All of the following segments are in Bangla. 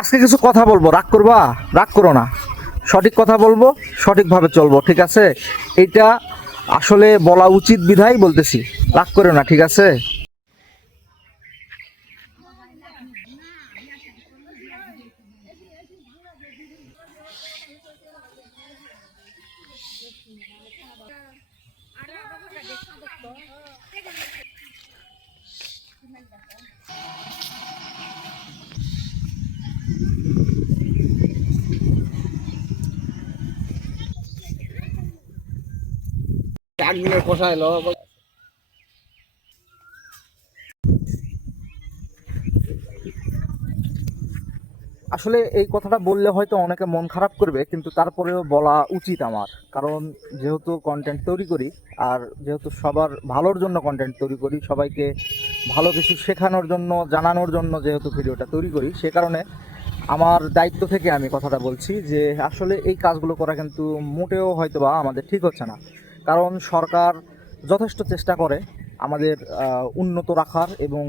আজকে কিছু কথা বলবো, রাগ করবা? রাগ করো না, সঠিক কথা বলবো, সঠিকভাবে চলবো, ঠিক আছে? এইটা আসলে বলা উচিত বিধায় বলতেছি, রাগ করো না, ঠিক আছে? একদিনের পোষা এলো। আসলে এই কথাটা বললে হয়তো অনেকে মন খারাপ করবে, কিন্তু তারপরেও বলা উচিত আমার। কারণ যেহেতু কন্টেন্ট তৈরি করি, আর যেহেতু সবার ভালোর জন্য কন্টেন্ট তৈরি করি, সবাইকে ভালো কিছু শেখানোর জন্য, জানানোর জন্য যেহেতু ভিডিওটা তৈরি করি, সে কারণে আমার দায়িত্ব থেকে আমি কথাটা বলছি যে আসলে এই কাজগুলো করা কিন্তু মোটেও হয়তো বা আমাদের ঠিক হচ্ছে না। কারণ সরকার যথেষ্ট চেষ্টা করে আমাদের উন্নত রাখার এবং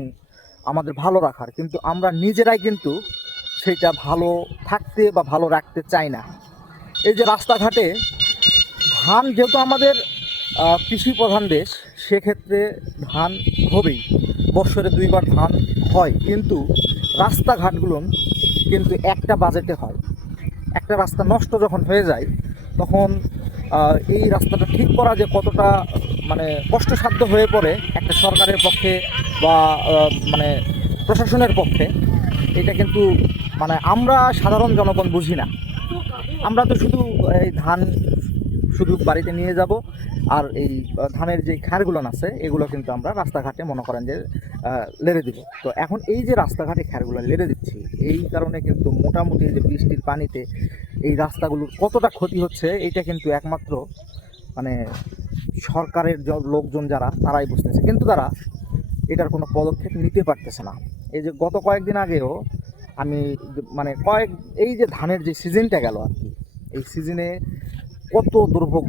আমাদের ভালো রাখার, কিন্তু আমরা নিজেরাই কিন্তু সেটা ভালো থাকতে বা ভালো রাখতে চাই না। এই যে রাস্তাঘাটে ধান, যেহেতু আমাদের কৃষি প্রধান দেশ, সেক্ষেত্রে ধান হবেই, বৎসরে দুইবার ধান হয়, কিন্তু রাস্তাঘাটগুলো কিন্তু একটা বাজেটে হয়। একটা রাস্তা নষ্ট যখন হয়ে যায়, তখন এই রাস্তাটা ঠিক করা যে কতটা মানে কষ্টসাধ্য হয়ে পড়ে একটা সরকারের পক্ষে বা মানে প্রশাসনের পক্ষে, এটা কিন্তু মানে আমরা সাধারণ জনগণ বুঝি না। আমরা তো শুধু এই ধান শুধু বাড়িতে নিয়ে যাব, আর এই ধানের যে খ্যারগুলো আছে এগুলো কিন্তু আমরা রাস্তাঘাটে মনে করেন যে লেড়ে দিব। তো এখন এই যে রাস্তাঘাটে খ্যারগুলো লেড়ে দিচ্ছি, এই কারণে কিন্তু মোটামুটি যে বৃষ্টির পানিতে এই রাস্তাগুলোর কতটা ক্ষতি হচ্ছে, এটা কিন্তু একমাত্র মানে সরকারের লোকজন যারা, তারাই বুঝতেছে, কিন্তু তারা এটার কোনো পদক্ষেপ নিতে পারতেছে না। এই যে গত কয়েকদিন আগেও আমি মানে এই যে ধানের যে সিজনটা গেল আর কি, এই সিজনে কত দুর্ভোগ।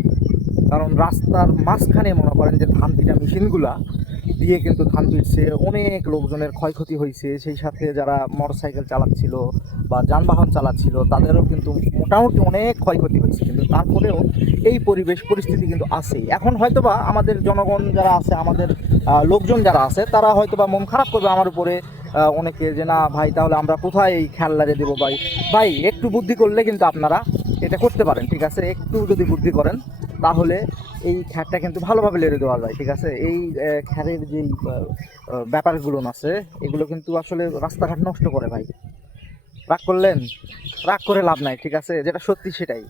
কারণ রাস্তার মাঝখানে মনে করেন যে ধান পিটা মেশিনগুলা দিয়ে কিন্তু ধান পিটছে, অনেক লোকজনের ক্ষয়ক্ষতি হয়েছে। সেই সাথে যারা মোটরসাইকেল চালাচ্ছিল বা যানবাহন চালাচ্ছিল তাদেরও কিন্তু মোটামুটি অনেক ক্ষয়ক্ষতি হয়েছে। কিন্তু তারপরেও এই পরিবেশ পরিস্থিতি কিন্তু আছেই। এখন হয়তোবা আমাদের জনগণ যারা আছে, আমাদের লোকজন যারা আছে, তারা হয়তোবা মন খারাপ করবে আমার উপরে অনেকে, যে না ভাই তাহলে আমরা কোথায় এই খেয়াল্লারে দেবো। ভাই ভাই একটু বুদ্ধি করলে কিন্তু আপনারা এটা করতে পারেন, ঠিক আছে? একটু যদি বুদ্ধি করেন তাহলে এই খ্যারটা কিন্তু ভালোভাবে লেড়ে দেওয়া যায়, ঠিক আছে? এই খ্যারের যে ব্যাপারগুলো আছে, এগুলো কিন্তু আসলে রাস্তাঘাট নষ্ট করে ভাই। রাগ করলেন? রাগ করে লাভ নাই, ঠিক আছে? যেটা সত্যি সেটাই।